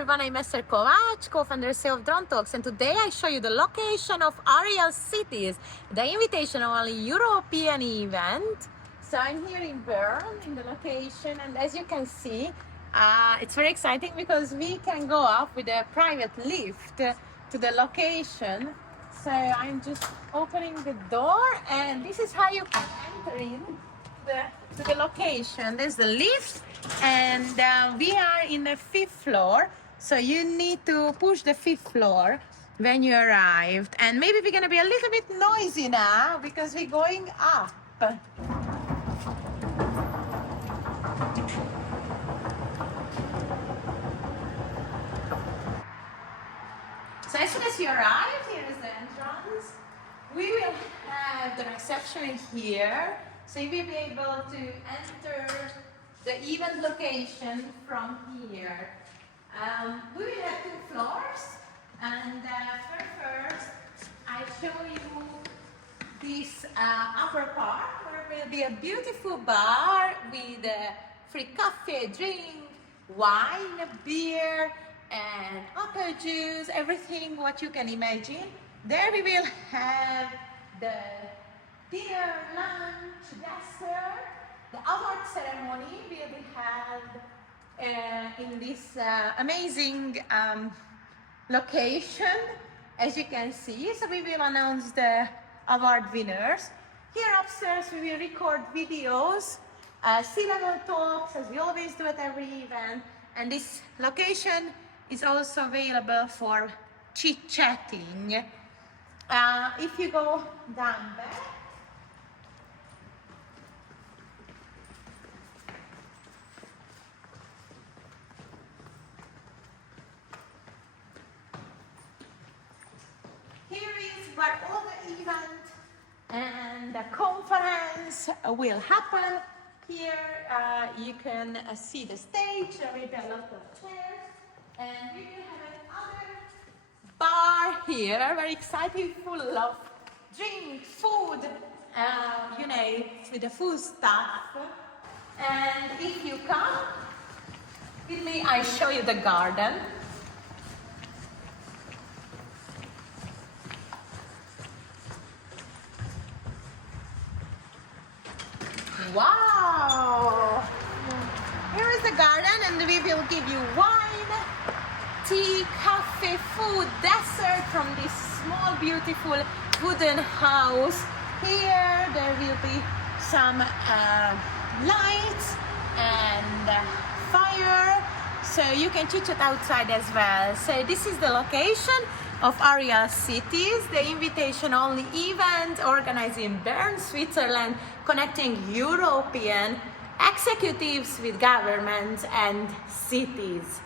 everyone, I'm Eszter Kovacs, co-founder and CEO of DroneTalks, and today I show you the location of aerial cities, the invitation-only European event. So I'm here in Bern, in the location, and as you can see, it's very exciting because we can go up with a private lift to the location. So I'm just opening the door, and this is how you can enter in to the location. There's the lift, and we are in the 5th floor, so you need to push the 5th floor when you arrived. And maybe we're gonna be a little bit noisy now because we're going up. So as soon as you arrive, here is the entrance. We will have the reception here, so you will be able to enter the event location from here. We will have 2 floors, and first I show you this upper part where will be a beautiful bar with free coffee, drink, wine, beer, and apple juice, everything what you can imagine. There we will have the dinner, lunch, dessert. The award ceremony will be held in this amazing location, as you can see. So we will announce the award winners. Here upstairs we will record videos, C-level talks, as we always do at every event. And this location is also available for chit-chatting. If you go down back, here is where all the event and the conference will happen. Here you can see the stage, there will be a lot of chairs, and we will have another bar here, very exciting, full of drink, food, you know, with the full stuff. And if you come with me, I show you the garden. Wow! Here is the garden, and we will give you wine, tea, coffee, food, dessert from this small, beautiful wooden house. Here there will be some lights and fire, so you can chit-chat outside as well. So this is the location of aerial cities, the invitation-only event organized in Bern, Switzerland, connecting European executives with governments and cities.